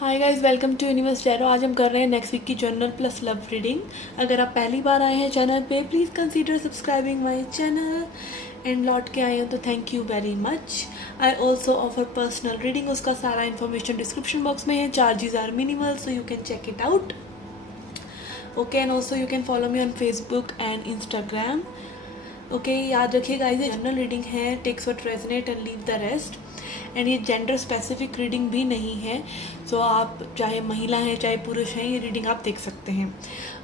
Hi guys, welcome to Universe Tarot. आज हम कर रहे हैं नेक्स्ट वीक की जर्नल प्लस लव रीडिंग। अगर आप पहली बार आए हैं चैनल पे, please consider subscribing my channel. And लौट के आए हो तो thank you very much. I also offer personal reading, उसका सारा इन्फॉर्मेशन डिस्क्रिप्शन बॉक्स में है। Charges are minimal, so you can check it out. Okay, and also you can follow me on Facebook and Instagram. Okay, याद रखिए guys, ये general reading है। Takes what resonate and leave the rest. And ये gender specific reading भी नहीं है, सो आप चाहे महिला हैं चाहे पुरुष हैं, ये रीडिंग आप देख सकते हैं।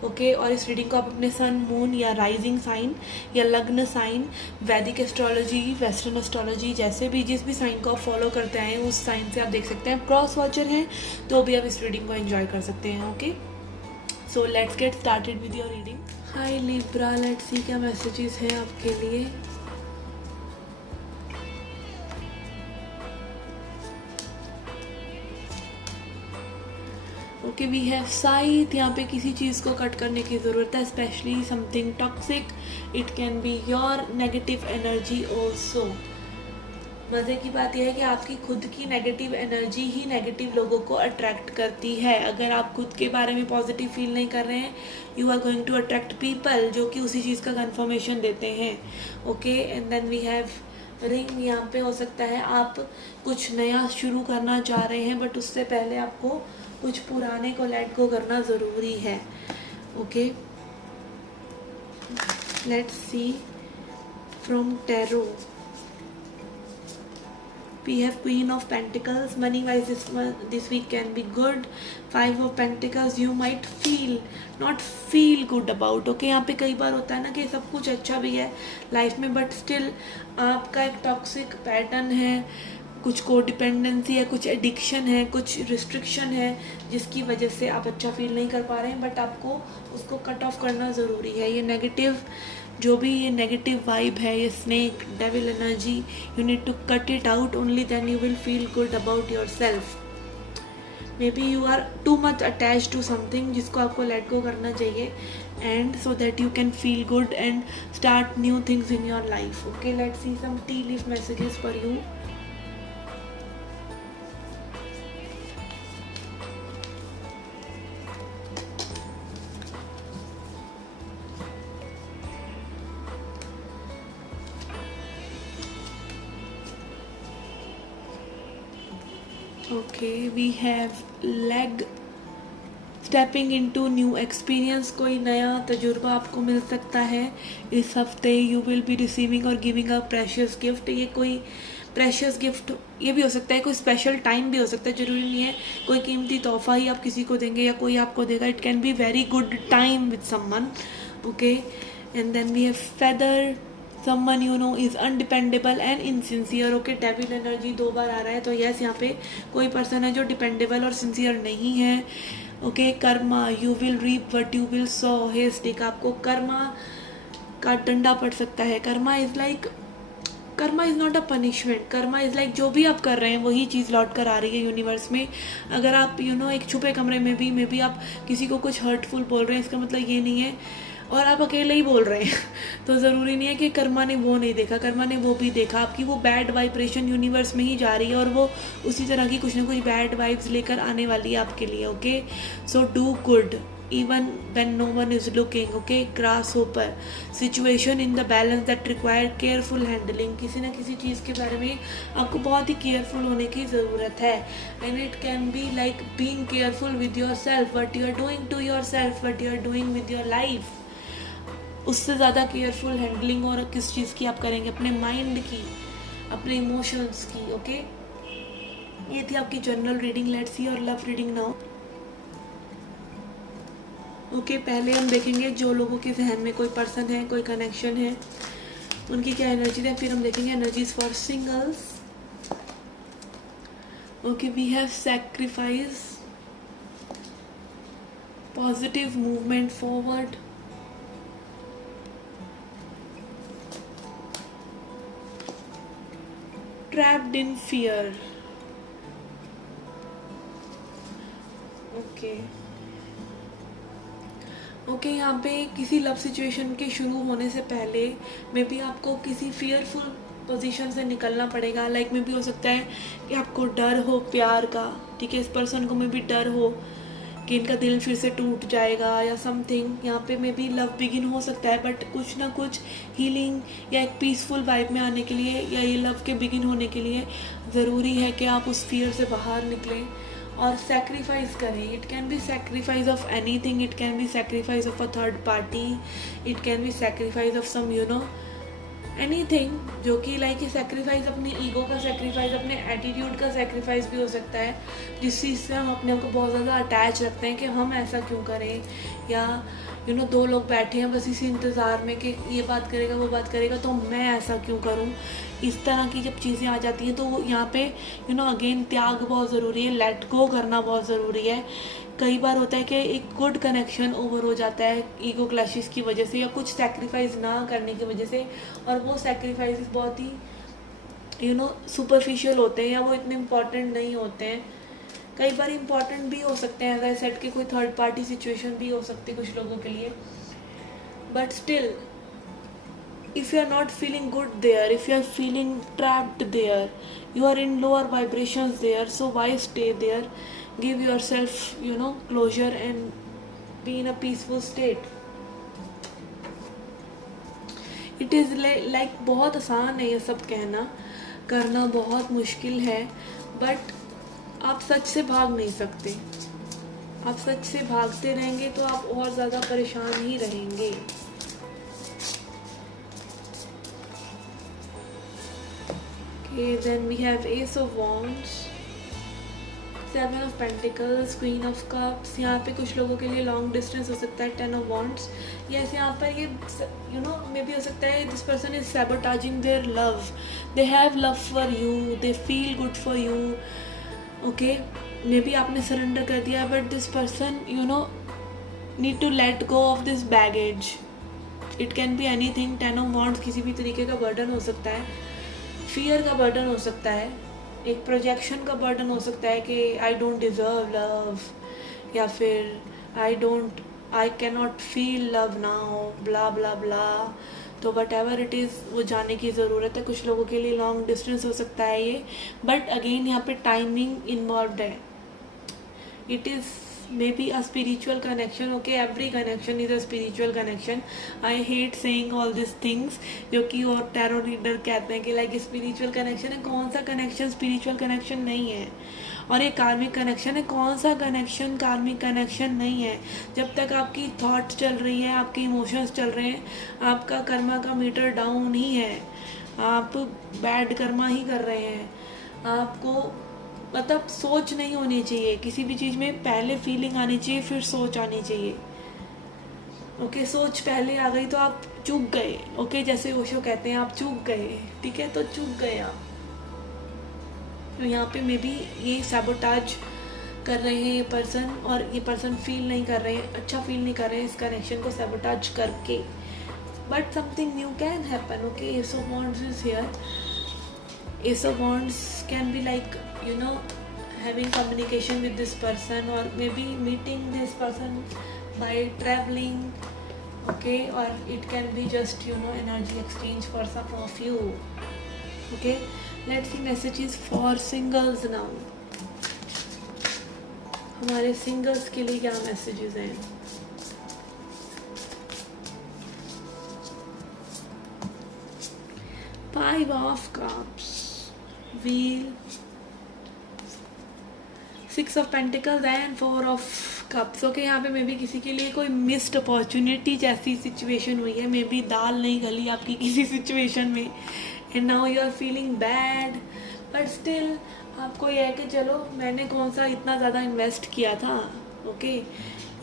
ओके, और इस रीडिंग को आप अपने सन, मून या राइजिंग साइन या लग्न साइन, वैदिक एस्ट्रोलॉजी, वेस्टर्न एस्ट्रोलॉजी, जैसे भी जिस भी साइन को आप फॉलो करते हैं उस साइन से आप देख सकते हैं। क्रॉस वॉचर हैं तो भी आप इस रीडिंग को एंजॉय कर सकते हैं। Okay, so let's get started with your reading. Hi Libra, let's see क्या मैसेजेस हैं आपके लिए। Okay, we have sight. यहाँ पे किसी चीज़ को कट करने की ज़रूरत है, specially something toxic. It can be your negative energy also. मज़े की बात यह है कि आपकी खुद की नेगेटिव एनर्जी ही नेगेटिव लोगों को अट्रैक्ट करती है। अगर आप खुद के बारे में पॉजिटिव फील नहीं कर रहे हैं, you are going to attract people जो कि उसी चीज़ का कन्फर्मेशन देते हैं। Okay, and then we have ring. यहाँ पे हो सकता है आप कुछ नया शुरू करना चाह रहे हैं, बट उससे पहले आपको कुछ पुराने को लेट गो करना ज़रूरी है। Okay, let's C from tarot. We have Queen of Pentacles. Money wise this week can be good. 5 of Pentacles, you might not feel good about. Okay, यहाँ पे कई बार होता है ना कि सब कुछ अच्छा भी है लाइफ में, बट स्टिल आपका एक टॉक्सिक पैटर्न है, कुछ को डिपेंडेंसी है, कुछ एडिक्शन है, कुछ रिस्ट्रिक्शन है, जिसकी वजह से आप अच्छा फील नहीं कर पा रहे हैं, बट आपको उसको कट ऑफ करना ज़रूरी है। ये नेगेटिव जो भी ये नेगेटिव वाइब है, ये snake devil energy, you need to cut it out, only then you will feel good about your self. Maybe you are too much attach to something जिसको आपको लेट गो करना चाहिए, and so that you can feel good and start new things in your life. Okay, let's see some tea leaf messages for you. Okay, we have leg. Stepping into new experience, कोई नया तजुर्बा आपको मिल सकता है इस हफ्ते। You will be receiving और giving a precious gift. ये कोई प्रेशियस गिफ्ट ये भी हो सकता है, कोई स्पेशल टाइम भी हो सकता है, ज़रूरी नहीं है कोई कीमती तोहफा ही आप किसी को देंगे या कोई आपको देगा। It can be very good time with someone. Okay, and then we have feather. Someone you know is undependable and insincere. Okay, devil energy 2 बार आ रहा है, तो यस यहाँ पे कोई पर्सन है जो डिपेंडेबल और सिंसियर नहीं है। Okay, karma, you will reap what you will sow. Hey stick, आपको कर्मा का डंडा पड़ सकता है। Karma is not a punishment. Karma is like जो भी आप कर रहे हैं वही चीज़ लौट कर आ रही है यूनिवर्स में। अगर आप एक छुपे कमरे में भी मे बी आप किसी को कुछ हर्टफुल बोल रहे हैं, इसका मतलब ये नहीं है, और आप अकेले ही बोल रहे हैं तो ज़रूरी नहीं है कि कर्मा ने वो नहीं देखा, कर्मा ने वो भी देखा। आपकी वो बैड वाइब्रेशन यूनिवर्स में ही जा रही है और वो उसी तरह की कुछ ना कुछ बैड वाइब्स लेकर आने वाली है आपके लिए। Okay, so do good even when no one is looking. Okay, grasshopper, situation in the balance that require careful handling. किसी ना किसी चीज़ के बारे में आपको बहुत ही केयरफुल होने की ज़रूरत है, and it can be like being careful with yourself, what you are doing to yourself, what you are doing with your life. उससे ज़्यादा केयरफुल हैंडलिंग और किस चीज़ की आप करेंगे, अपने माइंड की, अपने इमोशंस की। ओके, ये थी आपकी जनरल रीडिंग। लेट्स सी और लव रीडिंग नाउ। ओके, पहले हम देखेंगे जो लोगों के जहन में कोई पर्सन है, कोई कनेक्शन है, उनकी क्या एनर्जी है, फिर हम देखेंगे energies for singles. Okay, we have sacrifice, positive movement forward, trapped in fear. Okay okay, यहाँ पे किसी लव सिचुएशन के शुरू होने से पहले मे बी आपको किसी फियरफुल पोजीशन से निकलना पड़ेगा। लाइक में भी हो सकता है कि आपको डर हो प्यार का, ठीक है, इस पर्सन को में भी डर हो कि इनका दिल फिर से टूट जाएगा या समथिंग। यहाँ पे में भी लव बिगिन हो सकता है, बट कुछ ना कुछ हीलिंग या एक पीसफुल वाइब में आने के लिए या ये लव के बिगिन होने के लिए ज़रूरी है कि आप उस फियर से बाहर निकलें और सेक्रीफाइस करें। It can be sacrifice of anything, it can be sacrifice of a third party, it can be sacrifice of some anything, जो कि लाइक सेक्रीफाइस अपने ईगो का सेक्रीफाइस, अपने एटीट्यूड का सेक्रीफाइस भी हो सकता है, जिस चीज़ से हम अपने आप को बहुत ज़्यादा अटैच रखते हैं कि हम ऐसा क्यों करें, या दो लोग बैठे हैं बस इसी इंतज़ार में कि ये बात करेगा वो बात करेगा तो मैं ऐसा क्यों करूं। इस तरह की जब चीज़ें आ जाती हैं तो यहाँ पे अगेन त्याग बहुत ज़रूरी है, लेट गो करना बहुत ज़रूरी है। कई बार होता है कि एक गुड कनेक्शन ओवर हो जाता है ईगो क्लैशेस की वजह से या कुछ सेक्रीफाइस ना करने की वजह से, और वो सेक्रीफाइस बहुत ही सुपरफिशियल होते हैं या वो इतने इम्पॉर्टेंट नहीं होते हैं। कई बार इम्पॉर्टेंट भी हो सकते हैं, एज आई सेड कि कोई थर्ड पार्टी सिचुएशन भी हो सकती है कुछ लोगों के लिए, but still if you are not feeling good there, if you are feeling trapped there, you are in lower vibrations there, so why stay there? Give yourself closure and be in a peaceful state. It is like बहुत आसान है ये सब कहना, करना बहुत मुश्किल है, बट आप सच से भाग नहीं सकते। आप सच से भागते रहेंगे तो आप और ज़्यादा परेशान ही रहेंगे। Okay, then we have Ace of Wands, Seven of Pentacles, Queen of Cups। यहाँ पे कुछ लोगों के लिए लॉन्ग डिस्टेंस हो सकता है, Ten of Wands। यस, यहाँ पर ये मे भी हो सकता है this person is sabotaging their love, they have love for you, they feel good for you, okay, may be आपने सरेंडर कर दिया, but this person need to let go of this baggage। It can be anything। Ten of Wands किसी भी तरीके का burden हो सकता है, फियर का बर्डन हो सकता है, एक प्रोजेक्शन का बर्डन हो सकता है कि आई डोंट डिज़र्व लव, या फिर I can not feel love now, blah blah blah. तो वट एवर इट इज़, वो जाने की ज़रूरत है। कुछ लोगों के लिए लॉन्ग डिस्टेंस हो सकता है ये, बट अगेन यहाँ पे टाइमिंग इन्वॉल्व है। It is maybe a spiritual connection, okay, every connection is a spiritual connection। I hate saying all these things, जो कि और टैरो रीडर कहते हैं कि लाइक स्पिरिचुअल कनेक्शन है। कौन सा कनेक्शन स्पिरिचुअल कनेक्शन नहीं है, और ये कार्मिक कनेक्शन है। कौन सा कनेक्शन कार्मिक कनेक्शन नहीं है। जब तक आपकी थॉट चल रही है, आपके इमोशंस चल रहे हैं, आपका कर्मा का मीटर डाउन ही है, आप बैड कर्मा ही कर रहे हैं। आपको मतलब सोच नहीं होनी चाहिए किसी भी चीज़ में, पहले फीलिंग आनी चाहिए फिर सोच आनी चाहिए। ओके, सोच पहले आ गई तो आप चूक गए। ओके, जैसे ओशो कहते हैं आप चूक गए, ठीक है, तो चूक गए आप। तो यहाँ पे मे बी ये सैबोटाज कर रहे हैं ये पर्सन, और ये पर्सन फील नहीं कर रहे हैं, अच्छा फील नहीं कर रहे हैं इस कनेक्शन को सैबोटाज करके, but something new can happen. Okay, S of wands is here. Ace of Wands can be like having communication with this person, or maybe meeting this person by traveling, okay, or it can be just energy exchange for some of you। Okay, let's see messages for singles now। हमारे singles के लिए क्या messages हैं? Five of Cups, Wheel, Six of Pentacles and Four of Cups। Okay, यहाँ पे may be किसी के लिए कोई मिस्ड अपॉर्चुनिटी जैसी सिचुएशन हुई है, मे बी दाल नहीं गली आपकी किसी सिचुएशन में, and now you are feeling bad, but still आपको यह है कि चलो मैंने कौन सा इतना ज़्यादा इन्वेस्ट किया था। ओके,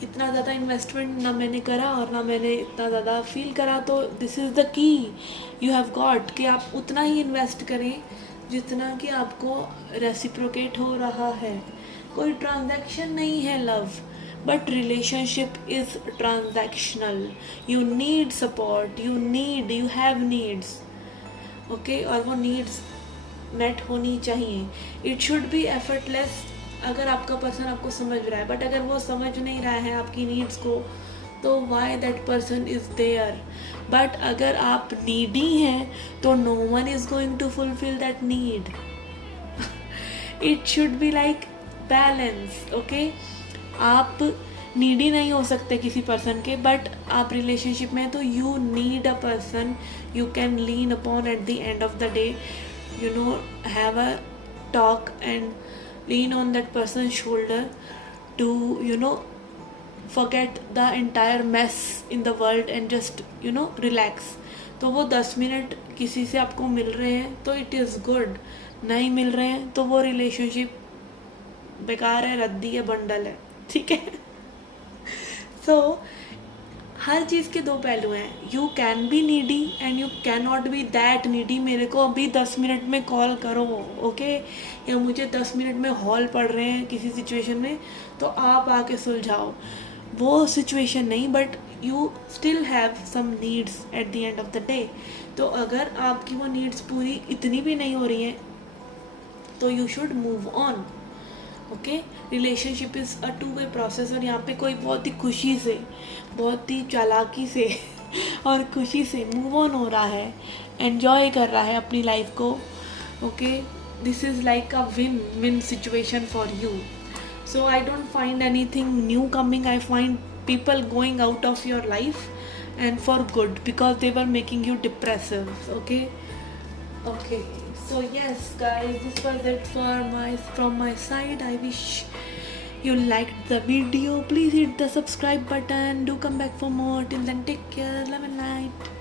इतना ज़्यादा इन्वेस्टमेंट ना मैंने करा और ना मैंने इतना ज़्यादा फील करा, तो this is the key you have got कि आप उतना ही इन्वेस्ट करें जितना कि आपको रेसिप्रोकेट हो रहा है। कोई ट्रांजैक्शन नहीं है love, but relationship is transactional. You need support, you have needs, okay, और वो नीड्स मेट होनी चाहिए। इट शुड बी एफर्टलेस अगर आपका पर्सन आपको समझ रहा है, बट अगर वो समझ नहीं रहा है आपकी नीड्स को, तो why that person is there. But अगर आप नीडी हैं तो no one is going to fulfil that need. It should be like balance. Okay, आप नीडी नहीं हो सकते किसी पर्सन के, बट आप रिलेशनशिप में, तो you need a person you can lean upon eight the end of the day. You know, have a talk and lean on that person's shoulder to, you know, forget the entire mess in the world and just, you know, relax. तो वो 10 minute किसी से आपको मिल रहे हैं तो it is good. नहीं मिल रहे हैं तो वो रिलेशनशिप बेकार है, रद्दी है, बंडल है. ठीक है. सो हर चीज़ के दो पहलू हैं. You can be needy and you can not be that needy. मेरे को अभी 10 मिनट में कॉल करो, ओके, या मुझे 10 मिनट में हॉल पड़ रहे हैं किसी सिचुएशन में तो आप आके सुलझाओ. वो सिचुएशन नहीं, but you still have some needs at the end of the day. तो अगर आपकी वो नीड्स पूरी इतनी भी नहीं हो रही हैं तो you should move on. Okay, relationship is a 2-way process. और यहाँ पे कोई बहुत ही खुशी से, बहुत ही चालाकी से और खुशी से मूव ऑन हो रहा है, एन्जॉय कर रहा है अपनी लाइफ को. Okay, this is like a win win situation for you. So I don't find anything new coming. I find people going out of your life and for good because they were making you depressive. Okay, so yes guys, this was it from my side. I wish you liked the video. Please hit the subscribe button. Do come back for more. Till then, take care. Love and light.